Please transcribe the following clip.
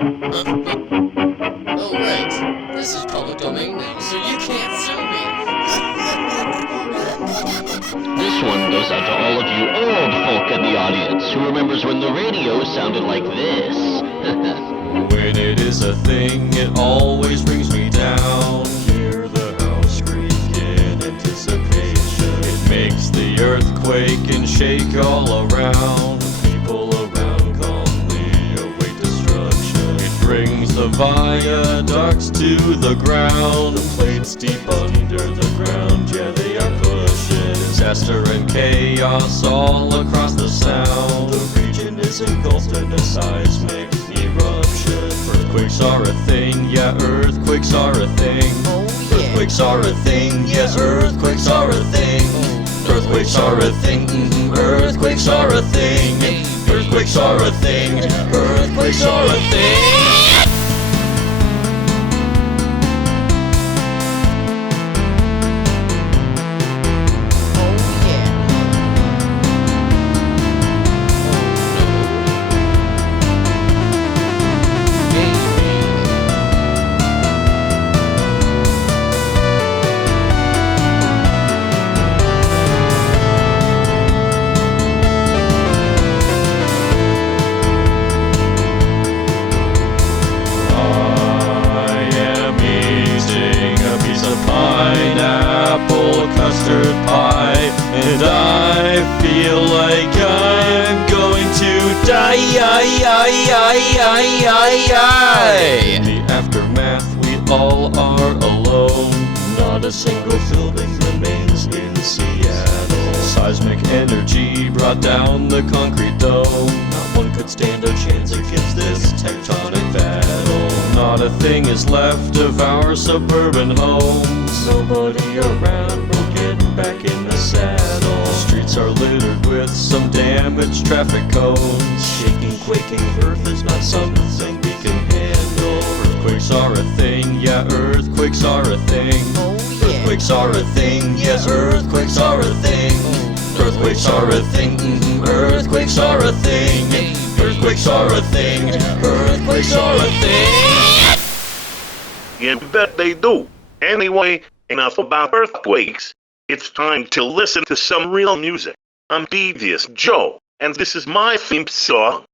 Oh, right. This is public domain now, so you can't sue This one goes out to all of you old folk in the audience who remembers when the radio sounded like this. When it is a thing, it always brings me down. Hear the house creak in anticipation. It makes the earthquake and shake all around. People around calmly await destruction. It brings the viaducts to the ground. The plates deep under the ground, yeah, they are pushing. Disaster and chaos all across the sound. The region is engulfed in a seismic eruption. Earthquakes are a thing, yeah, earthquakes are a thing. Earthquakes are a thing, yes, earthquakes are a thing. Earthquakes are a thing, earthquakes are a thing. Earthquakes are a thing, earthquakes are a thing. Pineapple custard pie, and I feel like I'm going to die. In the aftermath, we all are alone. Not a single building remains in Seattle. Seismic energy brought down the concrete dome. Not one could stand a chance against this tectonic battle. Not a thing is left of our suburban homes. Nobody around, we're getting back in the saddle. Streets are littered with some damaged traffic cones. Shaking, quaking earth is not something we can handle. Earthquakes are a thing, yeah, earthquakes are a thing. Earthquakes are a thing, yes, earthquakes are a thing. Earthquakes are a thing, earthquakes are a thing. Earthquakes are a thing, earthquakes are a thing. You bet they do. Anyway, enough about earthquakes. It's time to listen to some real music. I'm Devious Joe, and this is my theme song.